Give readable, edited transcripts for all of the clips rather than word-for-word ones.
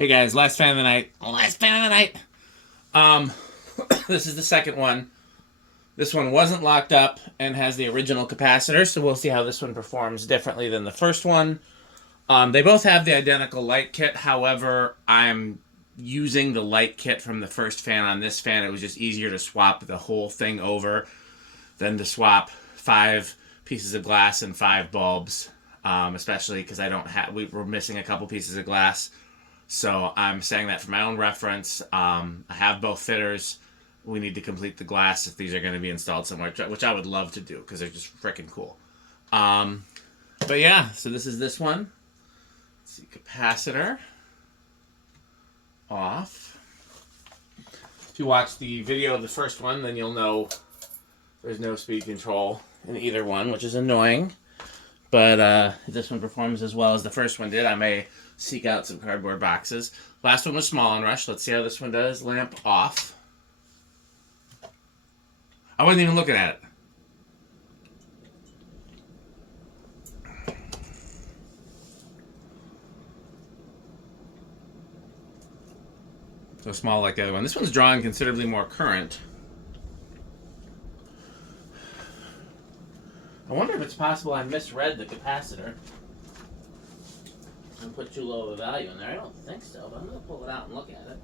Hey guys, last fan of the night. Last fan of the night. Um, this is the second one. This one wasn't locked up and has the original capacitor, so we'll see how this one performs differently than the first one. They both have the identical light kit. However, I'm using the light kit from the first fan on this fan. It was just easier to swap the whole thing over than to swap 5 pieces of glass and 5 bulbs, especially because we were missing a couple pieces of glass. So I'm saying that for my own reference. I have both fitters. We need to complete the glass if these are going to be installed somewhere, which I would love to do because they're just freaking cool. But yeah, so this is this one. Let's see, capacitor off. If you watch the video of the first one, then you'll know there's no speed control in either one, which is annoying. But if this one performs as well as the first one did, I may seek out some cardboard boxes. Last one was small and rush. Let's see how this one does. Lamp off. I wasn't even looking at it. So small like the other one. This one's drawing considerably more current. I wonder if it's possible I misread the capacitor and put too low of a value in there. I don't think so, but I'm going to pull it out and look at it.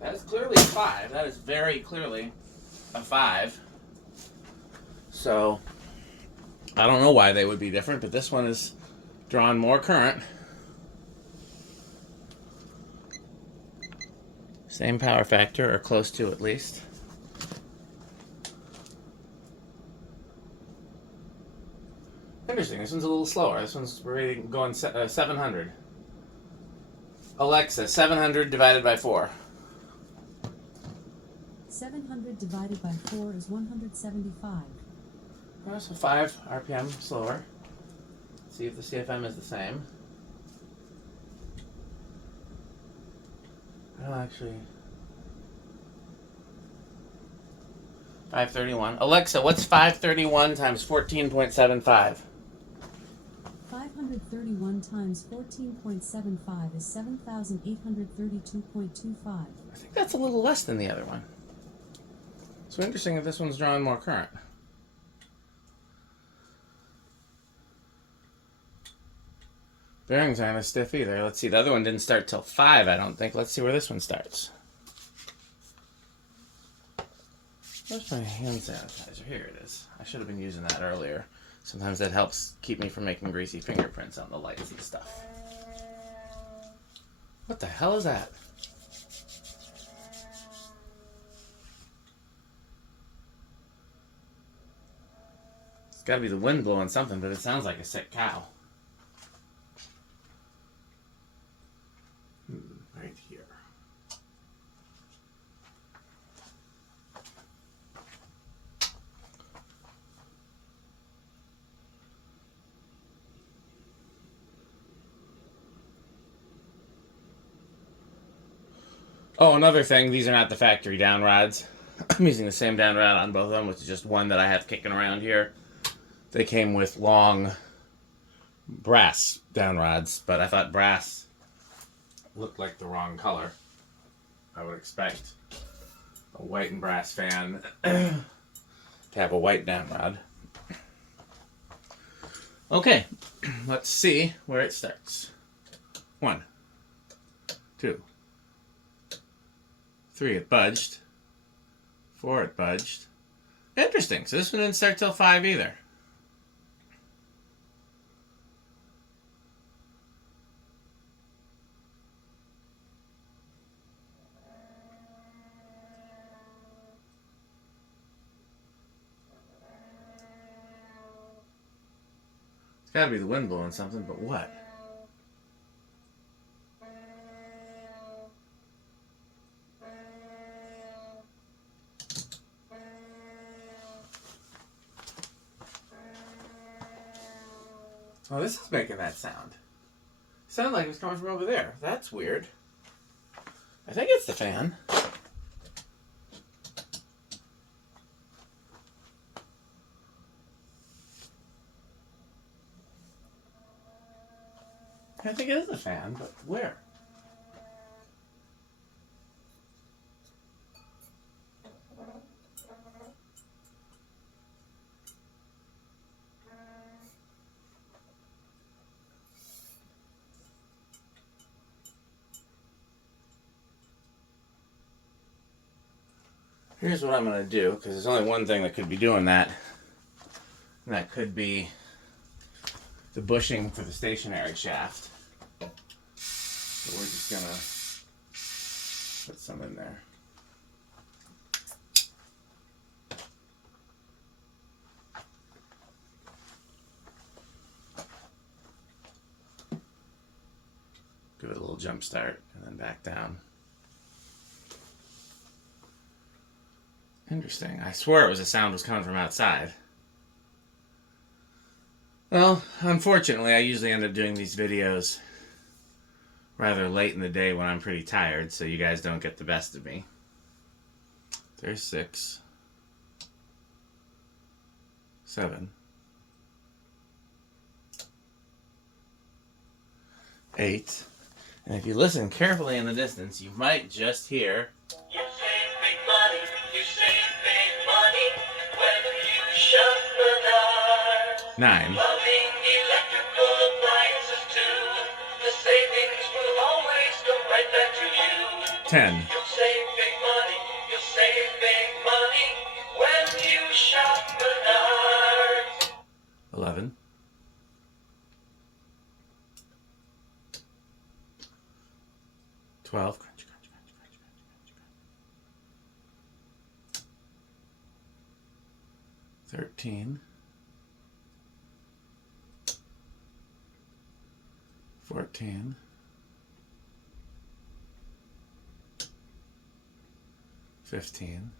That is clearly a 5. That is very clearly a 5. So, I don't know why they would be different, but this one is drawing more current. Same power factor, or close to at least. Interesting, this one's a little slower. This one's going 700. Alexa, 700 divided by 4. 700 divided by 4 is 175. So 5 RPM slower. See if the CFM is the same. Well, actually, 531. Alexa, what's 531 times 14.75? 531 times 14.75 is 7,832.25. I think that's a little less than the other one. So interesting that this one's drawing more current. Bearings aren't as stiff either. Let's see, the other one didn't start till 5, I don't think. Let's see where this one starts. Where's my hand sanitizer? Here it is. I should have been using that earlier. Sometimes that helps keep me from making greasy fingerprints on the lights and stuff. What the hell is that? It's gotta be the wind blowing something, but it sounds like a sick cow. Right here. Oh, another thing, these are not the factory down rods. I'm using the same down rod on both of them, which is just one that I have kicking around here. They came with long brass down rods, but I thought brass looked like the wrong color. I would expect a white and brass fan to have a white down rod. Okay, let's see where it starts. 1, 2, 3, it budged. 4, it budged. Interesting, so this one didn't start till 5 either. It's gotta be the wind blowing something, but what? Oh, this is making that sound. Sounded like it was coming from over there. That's weird. I think it's the fan. I think it is a fan, but where? Here's what I'm going to do, because there's only one thing that could be doing that. And that could be the bushing for the stationary shaft. So we're just going to put some in there. Give it a little jump start and then back down. Interesting. I swear it was a sound was coming from outside. Well, unfortunately, I usually end up doing these videos rather late in the day when I'm pretty tired, so you guys don't get the best of me. There's 6, 7, 8. And if you listen carefully in the distance, you might just hear... You save big money, you save big money when you shop Menards. 9. Loving electrical appliances too. The savings will always come right back to you. 10. You'll save big money, you'll save big money when you shop Menards. 11. 12. 13. 14. 15.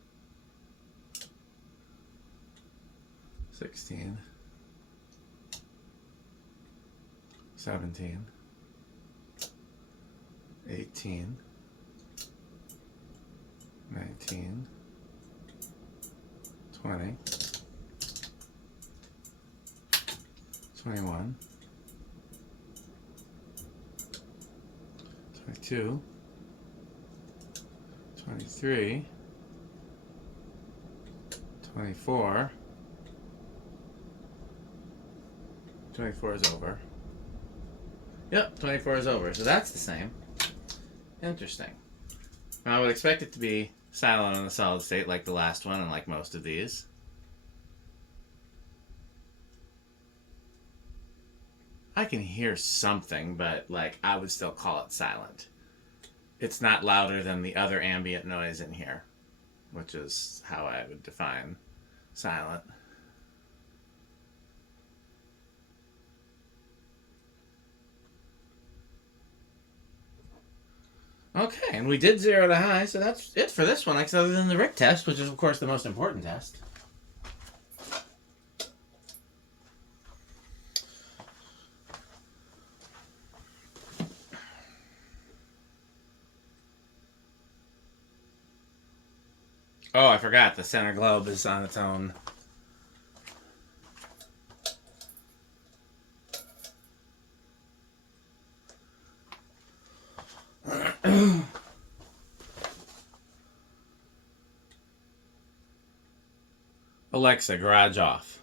16. 17. 18. 19. 20. 21. 22. 23. 24. 24 is over. Yep, 24 is over. So that's the same. Interesting. Now I would expect it to be silent in the solid state like the last one and like most of these. I can hear something, but like I would still call it silent. It's not louder than the other ambient noise in here, which is how I would define silent. Okay, and we did 0 to high, so that's it for this one, like other than the Rick test, which is of course the most important test. Oh, I forgot, the center globe is on its own. Alexa, garage off.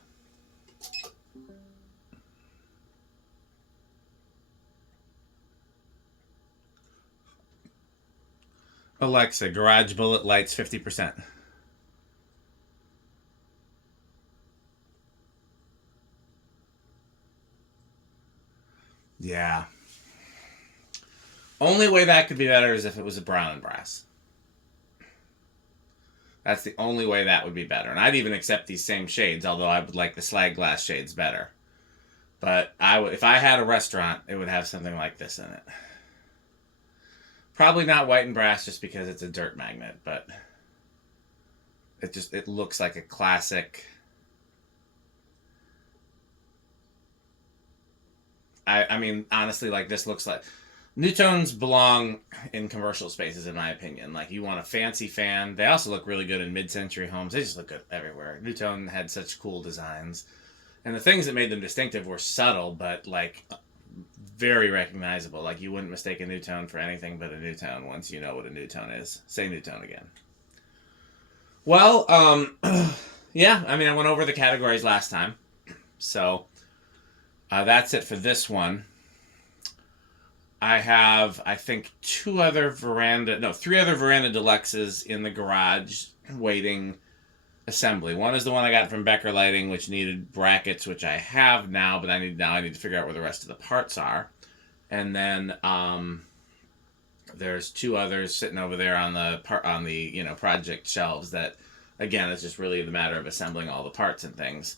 Alexa, garage bullet lights 50%. Yeah. Only way that could be better is if it was a brown and brass. That's the only way that would be better. And I'd even accept these same shades, although I would like the slag glass shades better. But if I had a restaurant, it would have something like this in it. Probably not white and brass just because it's a dirt magnet, but it looks like a classic. I mean, honestly, like this looks like... Nutones belong in commercial spaces, in my opinion. Like, you want a fancy fan. They also look really good in mid-century homes. They just look good everywhere. Nutone had such cool designs. And the things that made them distinctive were subtle, but, like, very recognizable. Like, you wouldn't mistake a Nutone for anything but a Nutone once you know what a Nutone is. Say Nutone again. Well, yeah, I mean, I went over the categories last time. So, that's it for this one. I have, I think, three other Verandah Deluxes in the garage waiting assembly. One is the one I got from Becker Lighting, which needed brackets, which I have now, but I need to figure out where the rest of the parts are. And then there's two others sitting over there on the project shelves that, again, it's just really the matter of assembling all the parts and things.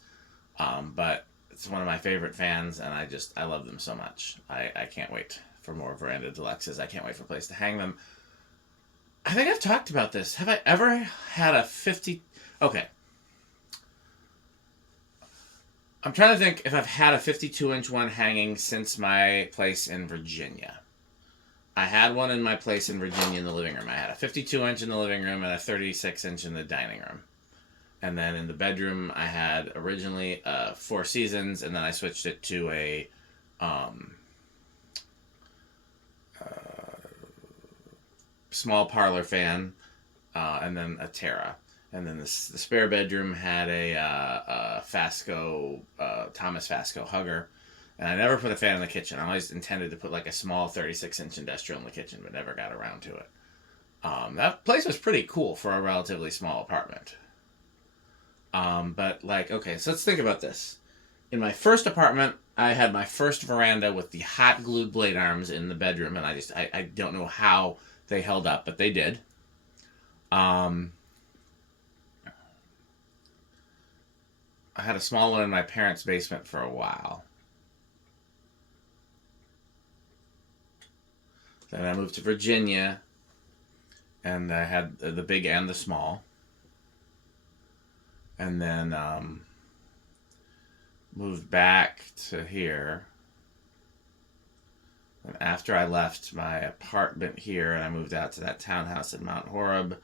But it's one of my favorite fans, and I love them so much. I can't wait for more Verandah Deluxes. I can't wait for a place to hang them. I think I've talked about this. Have I ever had a 50... Okay. I'm trying to think if I've had a 52-inch one hanging since my place in Virginia. I had one in my place in Virginia in the living room. I had a 52-inch in the living room and a 36-inch in the dining room. And then in the bedroom, I had originally Four Seasons, and then I switched it to a small parlor fan, and then a Terra. And then the spare bedroom had a Fasco, Thomas Fasco Hugger. And I never put a fan in the kitchen. I always intended to put like a small 36-inch industrial in the kitchen, but never got around to it. That place was pretty cool for a relatively small apartment. But like, okay, so let's think about this. In my first apartment, I had my first Verandah with the hot glued blade arms in the bedroom, and I don't know how they held up, but they did. I had a small one in my parents' basement for a while. Then I moved to Virginia, and I had the big and the small. And then moved back to here. And after I left my apartment here and I moved out to that townhouse in Mount Horeb,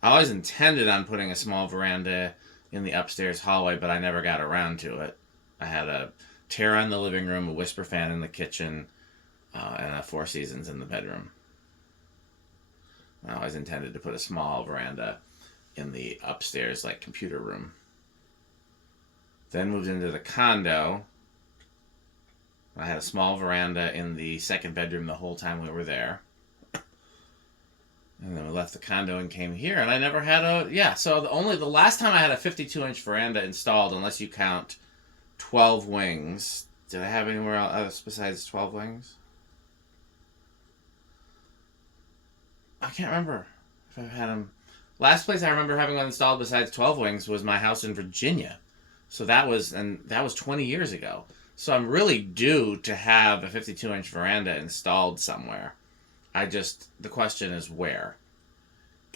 I always intended on putting a small veranda in the upstairs hallway, but I never got around to it. I had a Terra in the living room, a Whisper fan in the kitchen, and a Four Seasons in the bedroom. I always intended to put a small veranda in the upstairs, like, computer room. Then moved into the condo. I had a small veranda in the second bedroom the whole time we were there. And then we left the condo and came here, and I never had a... Yeah, so the last time I had a 52-inch veranda installed, unless you count 12 wings... Did I have anywhere else besides 12 wings? I can't remember if I've had them... Last place I remember having one installed besides 12 wings was my house in Virginia. So that was 20 years ago. So I'm really due to have a 52-inch veranda installed somewhere. The question is where.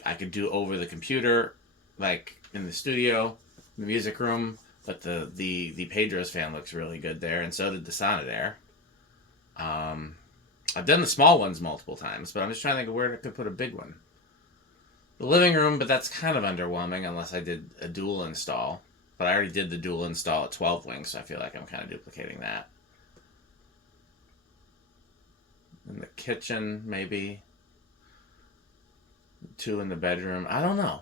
I could do over the computer, like in the studio, the music room, but the Pedro's fan looks really good there, and so did the Sonidair. I've done the small ones multiple times, but I'm just trying to think of where I could put a big one. The living room, but that's kind of underwhelming unless I did a dual install. But I already did the dual install at 12 wings, so I feel like I'm kind of duplicating that. In the kitchen, maybe. 2 in the bedroom. I don't know.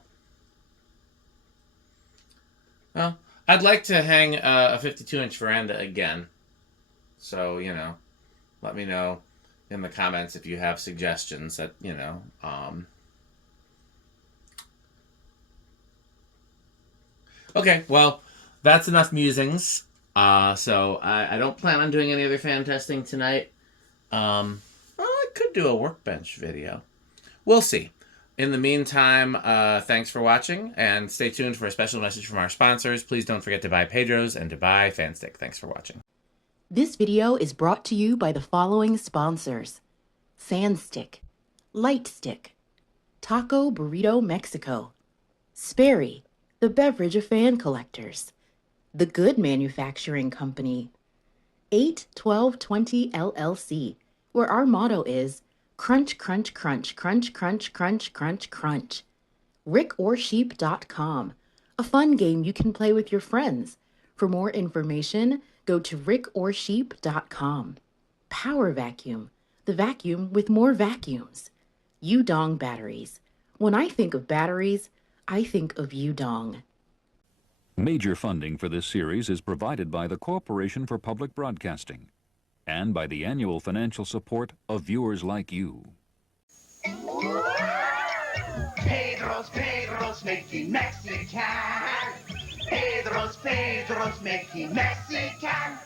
Well, I'd like to hang a 52-inch veranda again. So, let me know in the comments if you have suggestions that, Okay, well, that's enough musings. So I don't plan on doing any other fan testing tonight. I could do a workbench video. We'll see. In the meantime, thanks for watching, and stay tuned for a special message from our sponsors. Please don't forget to buy Pedro's and to buy Fanstick. Thanks for watching. This video is brought to you by the following sponsors: Sandstick, Lightstick, Taco Burrito Mexico, Sperry, the beverage of fan collectors, The Good Manufacturing Company, 81220 LLC, where our motto is crunch, crunch, crunch, crunch, crunch, crunch, crunch, crunch. RickOrSheep.com, a fun game you can play with your friends. For more information, go to RickOrSheep.com. Power vacuum, the vacuum with more vacuums. Yudong batteries. When I think of batteries, I think of Yudong. Major funding for this series is provided by the Corporation for Public Broadcasting and by the annual financial support of viewers like you. Pedro's making Mexican. Pedro's making Mexican.